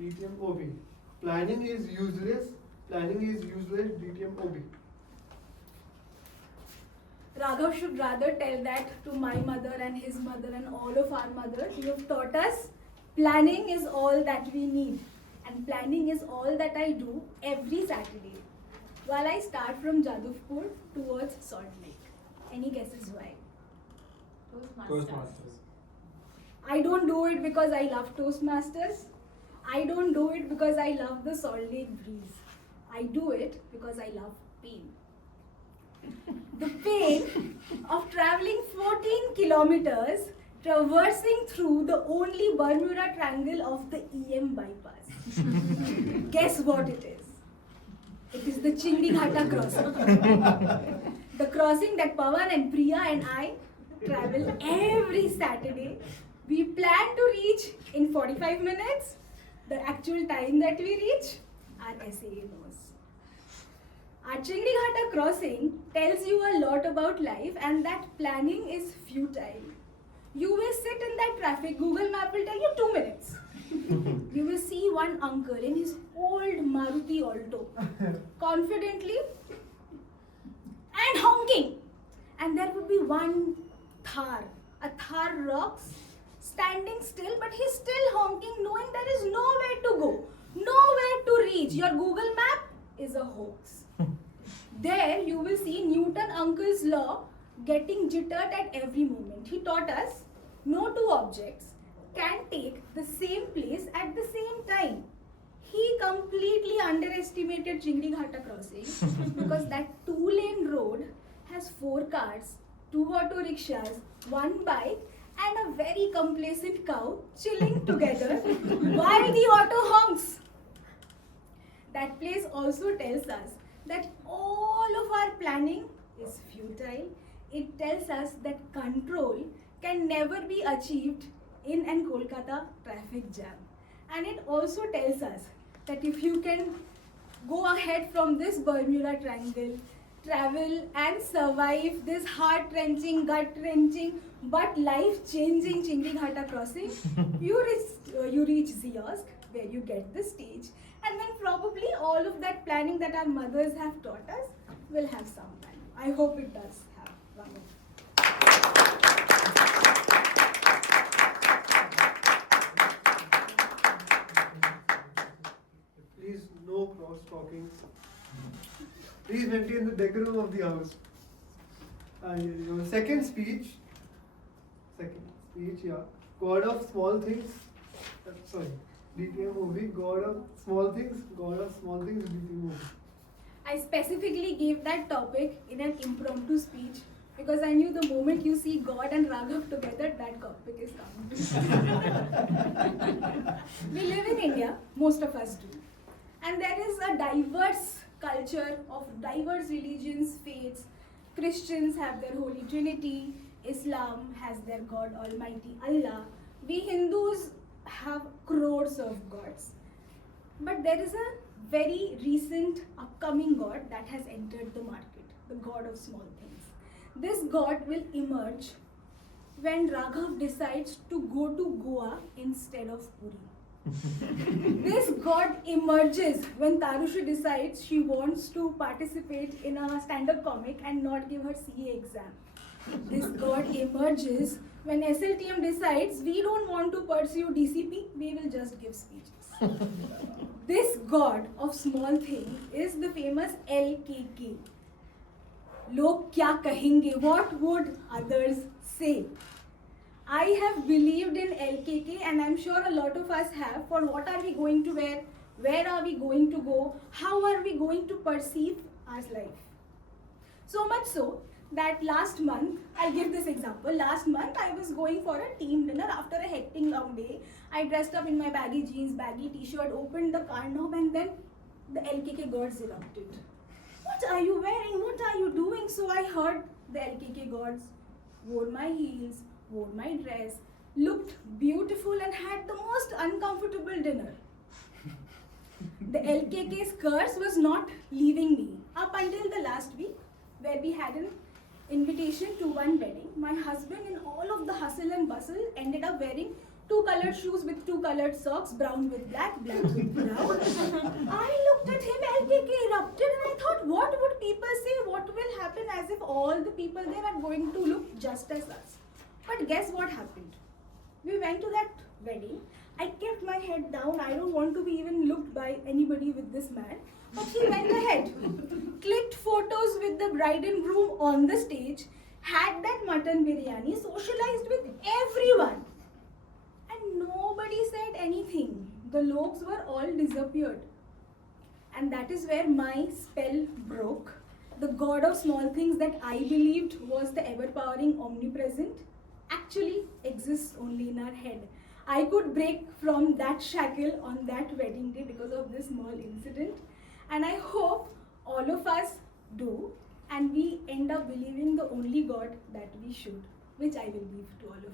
DTM OB. Planning is useless. Planning is useless. DTM OB. Raghav should rather tell that to my mother and his mother and all of our mothers. You have taught us planning is all that we need. And planning is all that I do every Saturday. While I start from Jadavpur towards Salt Lake. Any guesses why? Toastmasters. I don't do it because I love Toastmasters. I don't do it because I love the Salt Lake breeze. I do it because I love pain. The pain of traveling 14 kilometers traversing through the only Bermuda Triangle of the EM bypass. Guess what it is? It is the Chindighata crossing. The crossing that Pawan and Priya and I travel every Saturday. We plan to reach in 45 minutes. The actual time that we reach, our SAA knows. Our Chindighata crossing tells you a lot about life and that planning is futile. You will sit in that traffic, Google Map will tell you 2 minutes. You will see one uncle in his old Maruti Alto, confidently and honking. And there would be one Thar. A Thar rocks, standing still, but he's still honking, knowing there is nowhere to go, nowhere to reach. Your Google Map is a hoax. There you will see Newton uncle's law getting jittered at every moment. He taught us no two objects can take the same place at the same time. He completely underestimated Chindighata crossing because that 2-lane road has 4 cars, 2 auto rickshaws, 1 bike and a very complacent cow chilling together while the auto honks. That place also tells us that all of our planning is futile. It tells us that control can never be achieved in an Kolkata traffic jam. And it also tells us that if you can go ahead from this Bermuda Triangle, travel and survive this heart-wrenching, gut-wrenching, but life-changing Chindighata crossing, you reach Ziosk, where you get the stage, and then probably all of that planning that our mothers have taught us will have some value. I hope it does have value. Please, no cross talking. Please maintain the decorum of the house. Your second speech, yeah. God of small things. DTM movie. God of small things. DTM movie. I specifically gave that topic in an impromptu speech because I knew the moment you see God and Raghav together, that topic is coming. We live in India, most of us do. And there is a diverse culture of diverse religions, faiths. Christians have their Holy Trinity, Islam has their God Almighty Allah. We Hindus have crores of gods. But there is a very recent upcoming god that has entered the market, the god of small things. This god will emerge when Raghav decides to go to Goa instead of Puri. This god emerges when Tarushi decides she wants to participate in a stand-up comic and not give her CA exam. This god emerges when SLTM decides we don't want to pursue DCP, we will just give speeches. This god of small things is the famous LKK. Log kya kahenge? What would others say? I have believed in LKK and I'm sure a lot of us have for what are we going to wear, where are we going to go, how are we going to perceive our life. So much so that last month, I'll give this example, last month I was going for a team dinner after a hectic long day. I dressed up in my baggy jeans, baggy t-shirt, opened the car knob and then the LKK gods erupted. What are you wearing? What are you doing? So I heard the LKK gods, wore my heels, wore my dress, looked beautiful and had the most uncomfortable dinner. The LKK's curse was not leaving me. Up until the last week, where we had an invitation to one wedding, my husband in all of the hustle and bustle ended up wearing 2 colored shoes with 2 colored socks, brown with black, black with brown. I looked at him, LKK erupted, and I thought, what would people say? What will happen, as if all the people there are going to look just as us? But guess what happened? We went to that wedding. I kept my head down. I don't want to be even looked by anybody with this man. But he went ahead, clicked photos with the bride and groom on the stage, had that mutton biryani, socialized with everyone. And nobody said anything. The logs were all disappeared. And that is where my spell broke. The god of small things that I believed was the ever-powering omnipresent actually exists only in our head. I could break from that shackle on that wedding day because of this small incident. And I hope all of us do, and we end up believing the only God that we should, which I will leave to all of